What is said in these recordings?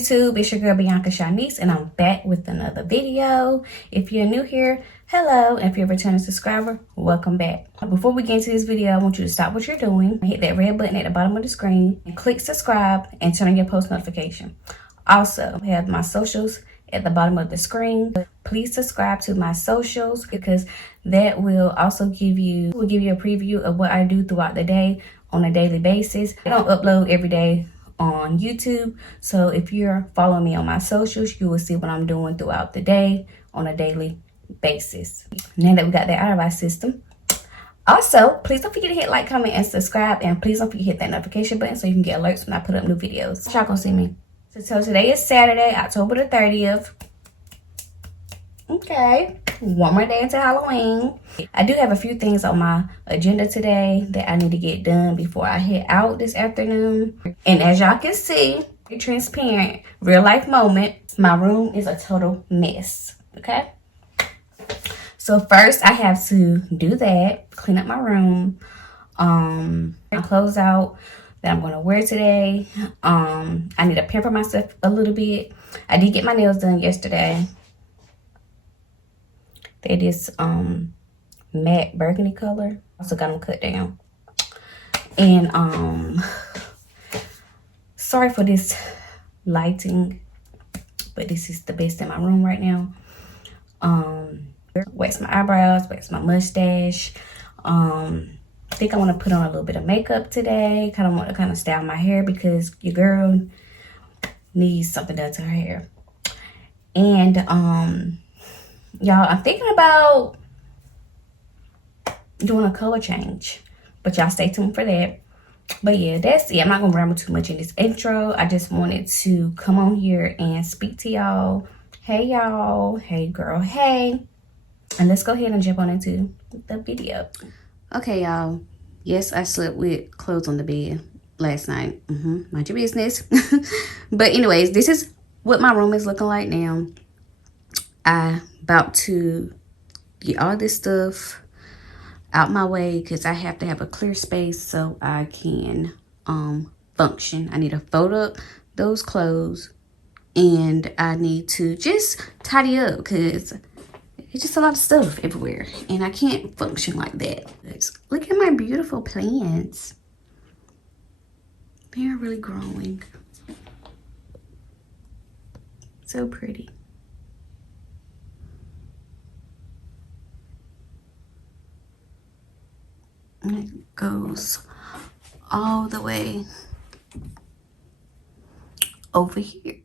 YouTube? It's your girl Bianca Shanice, and I'm back with another video. If you're new here, hello. And if you're a returning subscriber, welcome back. Before we get into this video, I want you to stop what you're doing, hit that red button at the bottom of the screen, and click subscribe and turn on your post notification. Also, I have my socials at the bottom of the screen. Please subscribe to my socials because that will also give you a preview of what I do throughout the day on a daily basis. I don't upload every day on YouTube, so if you're following me on my socials, you will see what I'm doing throughout the day on a daily basis. Now that we got that out of our system, also please don't forget to hit like, comment, and subscribe, and please don't forget to hit that notification button so you can get alerts when I put up new videos. Y'all gonna see me. So today is Saturday, October the 30th. Okay, one more day until Halloween. I do have a few things on my agenda today that I need to get done before I head out this afternoon. And as y'all can see, transparent, real life moment, my room is a total mess, okay? So first I have to do that, clean up my room, clothes out that I'm gonna wear today. I need to pamper myself a little bit. I did get my nails done yesterday. They this matte burgundy color. Also got them cut down. And sorry for this lighting, but this is the best in my room right now. Wax my eyebrows, wax my mustache. I think I want to put on a little bit of makeup today. I want to style my hair because your girl needs something done to her hair. And y'all, I'm thinking about doing a color change, but y'all stay tuned for that. But yeah, that's it. I'm not gonna ramble too much in this intro. I just wanted to come on here and speak to y'all. Hey y'all, hey girl, hey. And let's go ahead and jump on into the video. Okay y'all, yes, I slept with clothes on the bed last night. Mind your business. But anyways, this is what my room is looking like now. I about to get all this stuff out my way because I have to have a clear space so I can function. I need to fold up those clothes and I need to just tidy up because it's just a lot of stuff everywhere and I can't function like that. Look at my beautiful plants. They're really growing. So pretty. And it goes all the way over here.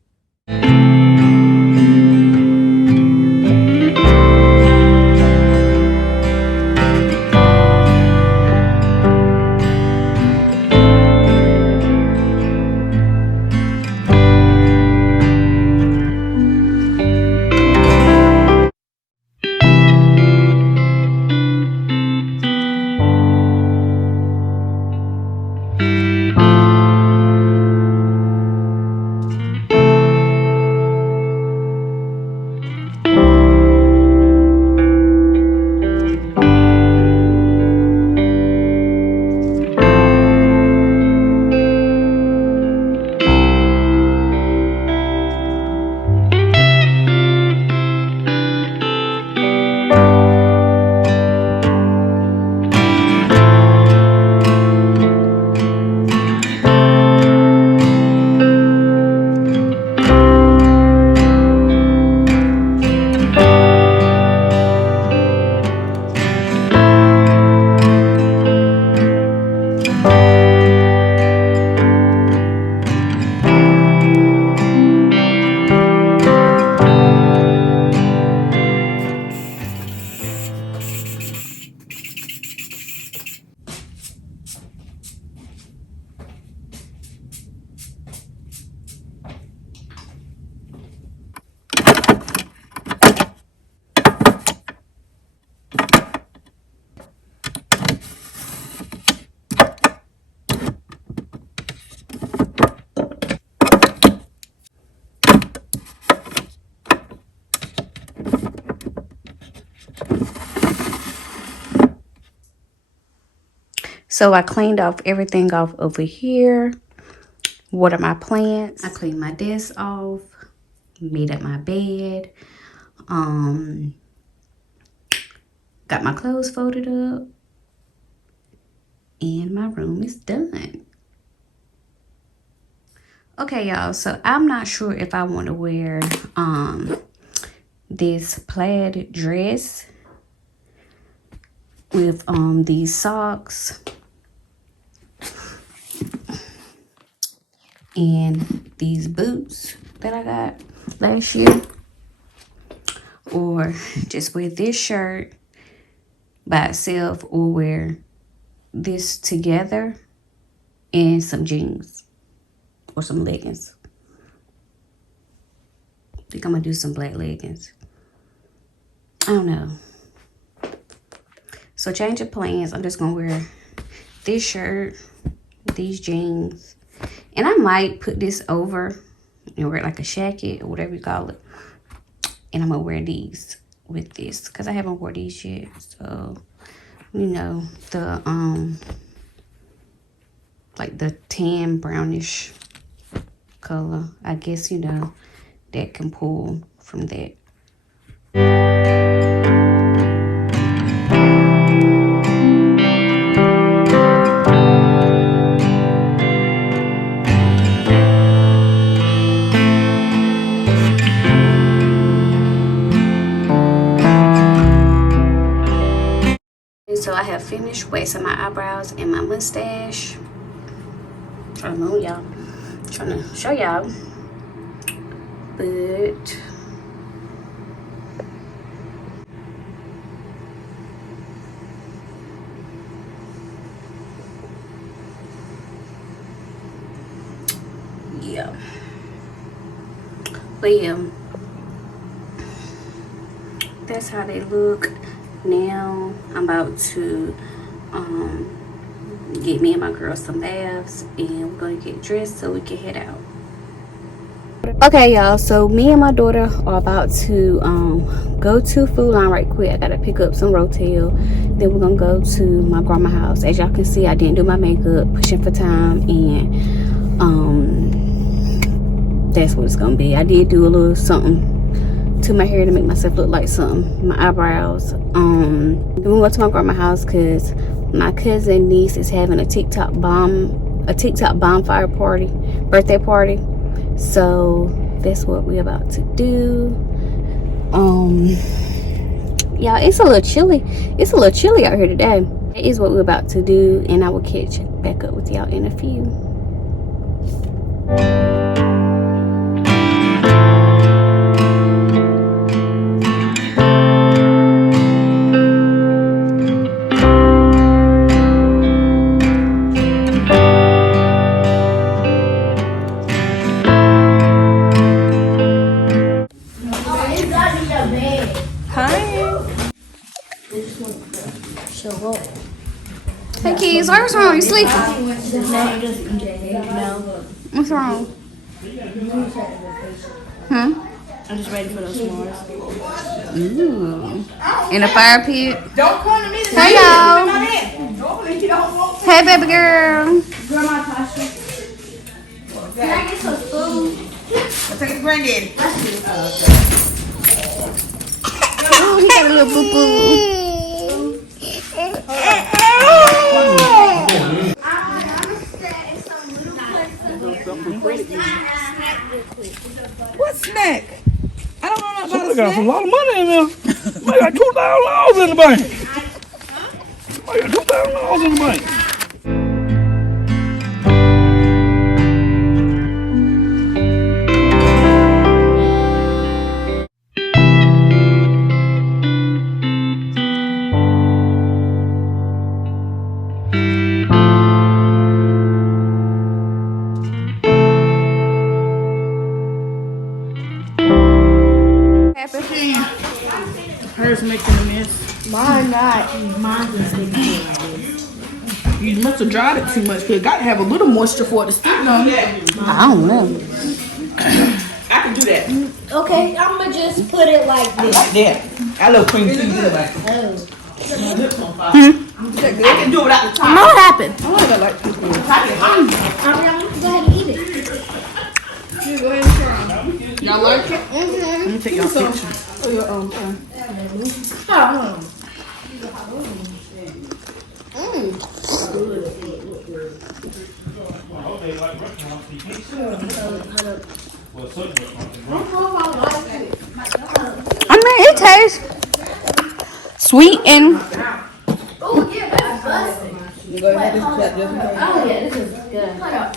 So I cleaned off everything off over here. water my plants. I cleaned my desk off, made up my bed, got my clothes folded up, and my room is done. Okay, y'all, so I'm not sure if I want to wear this plaid dress with these socks and these boots that I got last year, or just wear this shirt by itself, or wear this together and some jeans or some leggings. I think I'm gonna do some black leggings. I don't know. So change of plans. I'm just gonna wear this shirt, these jeans, and I might put this over and wear it like a jacket or whatever you call it. And I'm gonna wear these with this because I haven't worn these yet. So, you know, the like the tan brownish color. I guess, you know, that can pull from that. So I have finished waxing my eyebrows and my mustache. Trying to move y'all. Trying to show y'all. But yeah. But yeah. That's how they look. Now I'm about to get me and my girls some baths, and we're gonna get dressed so we can head out. Okay, y'all, so me and my daughter are about to go to Food Line right quick. I gotta pick up some Rotel. Then we're gonna go to my grandma's house. As y'all can see, I didn't do my makeup, pushing for time, and that's what it's gonna be. I did do a little something to my hair to make myself look like something, my eyebrows. Then we go to my grandma's house because my cousin niece is having a TikTok bonfire party, birthday party. So that's what we're about to do. Yeah, it's a little chilly. It's a little chilly out here today. That is what we're about to do, and I will catch back up with y'all in a few. Hey kids, what's wrong? You sleeping? No. What's wrong? I'm just ready for those s'mores. Ooh. In a fire pit. Don't come to me. Hey y'all. Hey baby girl. Grandma Tasha. Can I get some food? I'll take it to granddaddy. Oh, he got a little boo boo. What snack? I don't know about Somebody got a lot of money in there. Somebody got $2,000 in the bank. Somebody got $2,000 in the bank. Hers making a mess. Mine not. Mine is making a mess. You must have dried it too much because it got to have a little moisture for it to stick on. I don't know. I can do that. Okay, I'm gonna just put it like this. Like that. I love cream cheese. Oh. I can do it without the top. What happened? I like that. I'm gonna go ahead and eat it. You go ahead and try. Y'all like it? Let me take y'all picture. Oh, your own time. I mean, it tastes sweet and You go ahead and clap just in case. Oh yeah, this is good.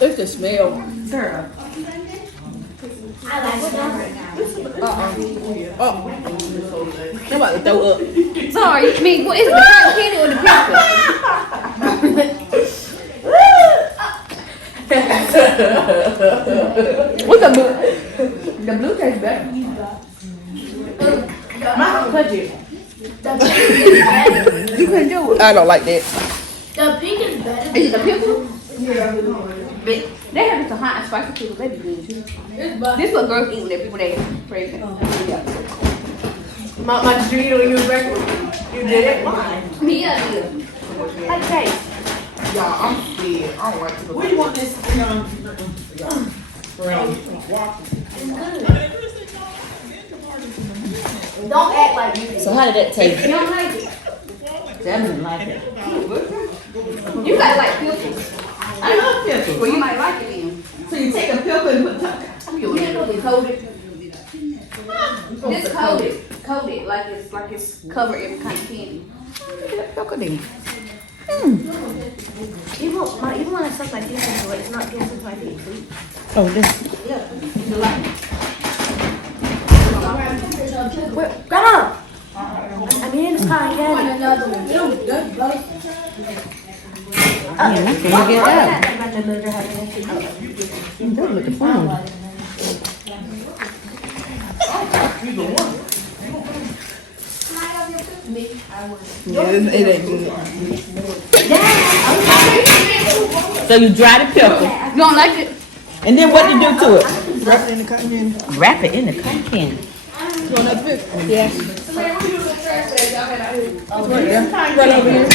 It's the smell. I like it. Oh, I'm about to throw up. sorry. I mean, what is it? The cotton candy or the pepper? What's the blue? The blue tastes better. Touch it. The pink is better. You can do it. I don't like that. The pink is better. Is it the pickle? Yeah. But they have some hot and spicy pickles. They be good too. This what girls eat when they people they pregnant. My dream when you were pregnant. You did it? Me, I do. Like that. Y'all, I'm scared. I don't like to. Where you want this? Don't act like you. So how did that taste? You don't like it? I didn't like it. You guys like pickles. I love pickles. Well, you might like it then. So you take a pickle and put Pickles is coated. It's coated like it's covered in kind of candy. Even when I suck my teeth into it, it's not good since my teeth sweet. Oh, this. Grab up! I mean, it's kind of candy. Another one. Can you get that? That With the phone. Yeah, it ain't good. So you dry the pickle. You don't like it? And then what you do to it? Wrap it in the cotton candy. Wrap it in the cotton candy. You want that pickle? Yeah. Right over here.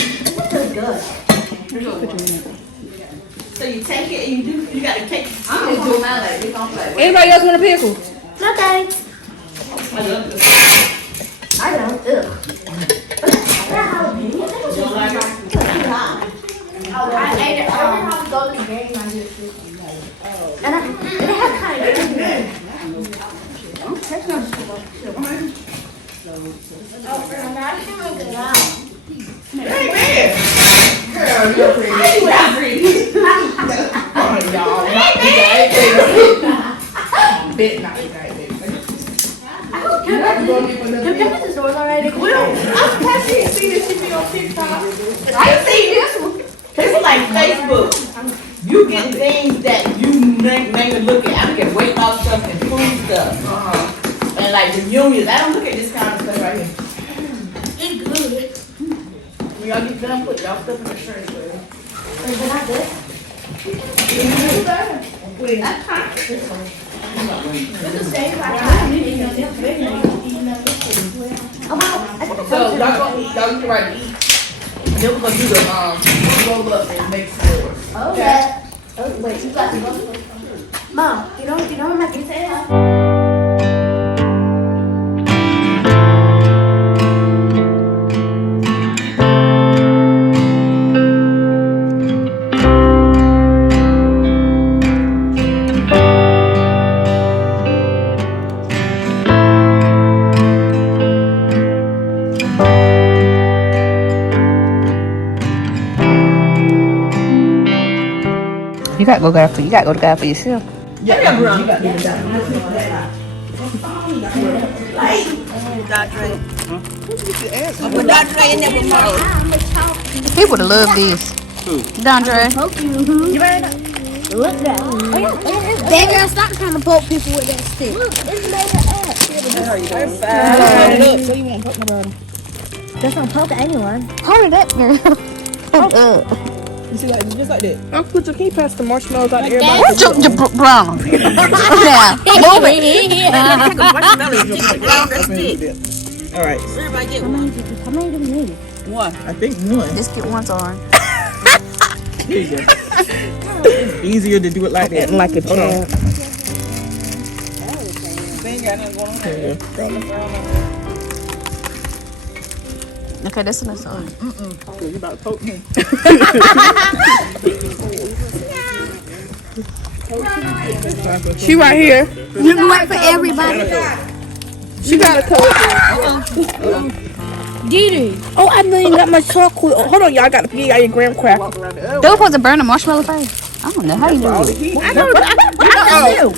So you take it and you got to take it. I'm just doing mine like this on play. Anybody else want a pickle? No thanks. I don't. Ugh. I ate it every time we go to the game. I do it. And it had kind of everything. Girl, you're pretty. Y'all, not the guy. Bet not the guy. Have you been to the stores already? I'm happy to see this shit be on TikTok. I see this one. It's like Facebook. You get things that you never look at. I look at weight loss stuff and food stuff. And like the unions. I don't look at this kind of stuff right here. It's good. When y'all get done, put y'all stuff in the trash. Is it not good? That's fine. It's the same. So y'all can right eat. Then we're gonna do the roll up and make s'mores. Okay. Oh wait, you got to go. Mom, you know where my pizza is? You gotta go to God for yourself. Yeah, bro. You got to do that. Put Dr. in there with more. People would love this. Dondre. You ready? Look at that. Oh yeah. Baby, stop trying to poke people with that stick. Look, it's made of ass. So you won't poke nobody. Just don't poke anyone. Hold it up, girl. Hold up. You see, like just like that. I'll put your key past the marshmallows out to everybody. What's your brown? Yeah. Move it. All right. Everybody get one. How many do we need? One. I think one. Just get one on. There you go. It's easier to do it like that. Like a Hold on. Okay, that's enough song. You about to poke me. She right here. You can wait for everybody. She got a coat. Didi. Oh, I know you got my chocolate. Oh, hold on, y'all. I got to get y'all your graham cracker. They were supposed to burn the marshmallow first. I don't know how you do it.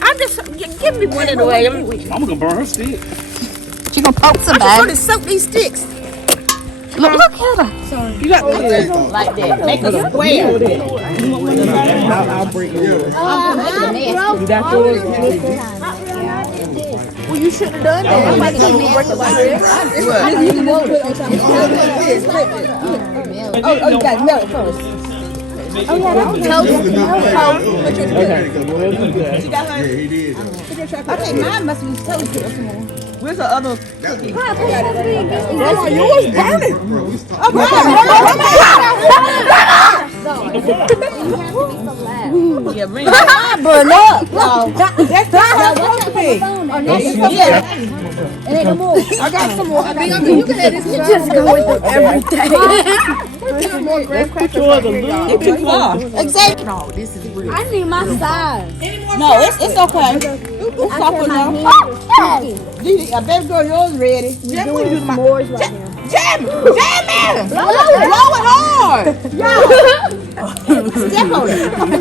I just give me one of the way. I'm gonna burn her stick. She gonna poke somebody. Soak these sticks. Look at her. You got this. Like that. Make a square. I'll break yours. You got yours? Well, you shouldn't have done that. I'm about to break it like this. Oh, you got milk first. Oh, yeah, okay, mine must be toasted. Where's the other? Yours burning. Yeah, bring it. Burn up. That's not how it's supposed to be. I got some more. Bianca, you can have this. You just going through everything. It's too far. Exactly. No, this is real. I need my size. No, it's okay. It's soft enough. Didi, I bet girl yours ready. We're doing s'mores right now. Jam it! Blow it hard! Step on it. Come on,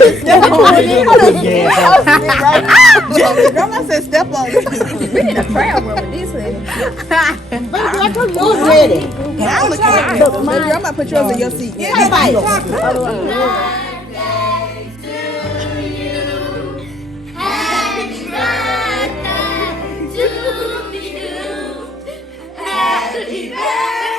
step on it. Grandma said step on it. We in a crowd room with this lady. Baby, I told you yours ready. Baby, I'm gonna put yours in your seat. Everybody. Happy birthday